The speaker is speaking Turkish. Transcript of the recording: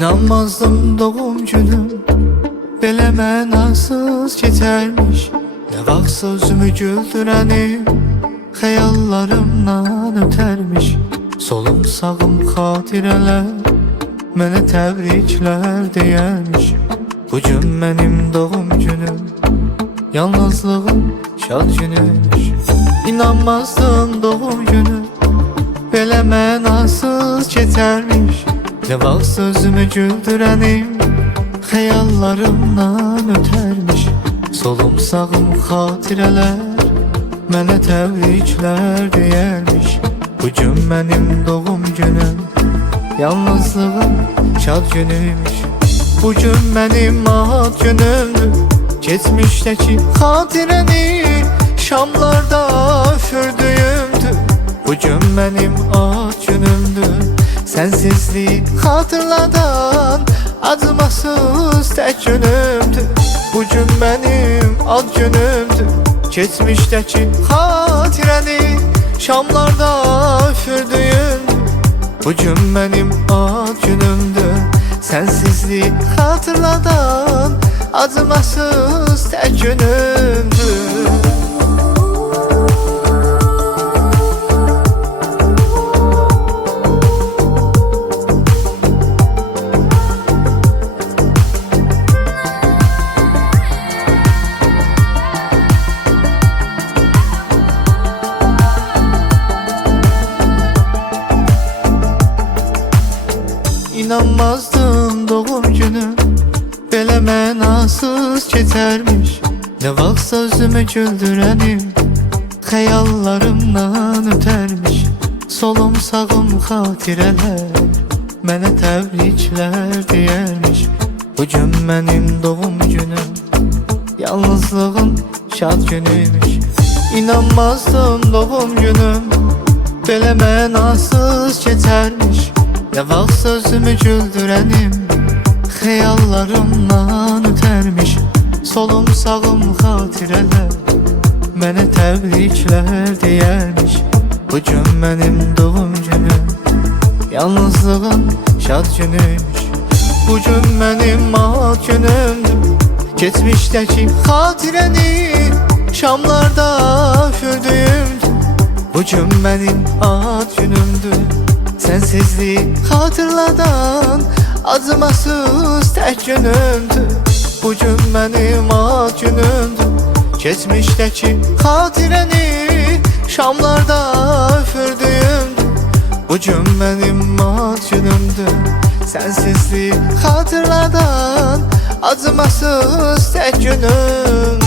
İnanmazdım doğum günüm belə mənasız keçərmiş. Nə vaxt sözümü güldürənim xəyallarımdan ötərmiş. Solum sağım xatirələr mənə təbriklər deyərmiş. Bugün mənim doğum günüm, yalnızlığım şad günüymüş. İnanmazdım doğum günüm belə mənasız keçərmiş. Ne vaxt sözümü güldürənim xəyallarımdan ötərmiş. Solum sağım xatirələr mənə təbriklər deyərmiş. Bugün mənim doğum günüm, yalnızlığım şad günüymüş. Bugün mənim ad günümdür, geçmişdəki xatirəni şamlarda üfürdüyümdür. Bugün mənim ad günümdür, sensizliği hatırladan acımasız tek günümdür. Bugün benim ad günümdür, geçmişteki hatirəni şamlarda üfürdüyümdür. Bugün benim ad günümdür, sensizliği hatırladan acımasız tek günümdür. İnanmazdım doğum günüm belə mənasız keçərmiş. Nə vaxt sözümü güldürənim xəyallarımdan ötərmiş. Solum sağım xatirələr mənə təbriklər deyərmiş. Bugün mənim doğum günüm, yalnızlığın şad günüymüş. İnanmazdım doğum günüm belə mənasız keçərmiş. Ne vaxt sözümü güldürənim xəyallarımdan ötərmiş. Solum sağım xatirələr mənə təbriklər deyərmiş. Bugün mənim doğum günüm, yalnızlığın şad günüymüş. Bugün mənim ad günümdür, geçmişdəki xatirəni şamlarda üfürdüyümdür. Bugün mənim ad günümdür, sensizliği hatırladan acımasız tek günümdür. Bugün benim ad günümdür, geçmişteki hatirəni şamlarda üfürdüyümdür. Bugün benim ad günümdür, sensizliği hatırladan acımasız tek günümdür.